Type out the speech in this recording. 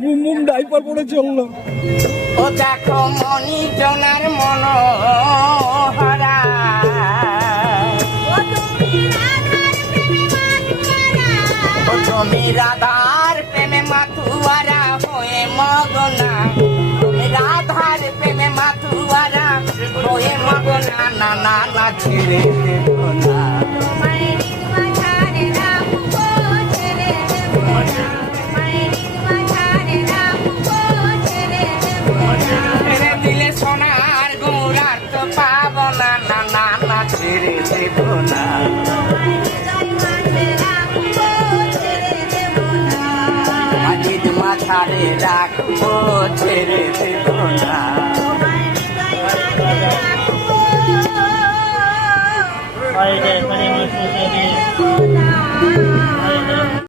Boom boom diaper পরে চললো। ও দেখো মনি জনার মন হারা, ও তুমি রাধার প্রেমে মাথুয়ারা হয়ে মগনা, তুমি রাধার প্রেমে মাথুয়ারা হয়ে মগনা, না না না ছেড়ে দেব না। ছেড়ে দিলে সোনার গোড়ার তো পাবো না, না না না ছেড়ে দেব না। মাটির মাথারে রাখবো ছেড়ে দেব না। Ay,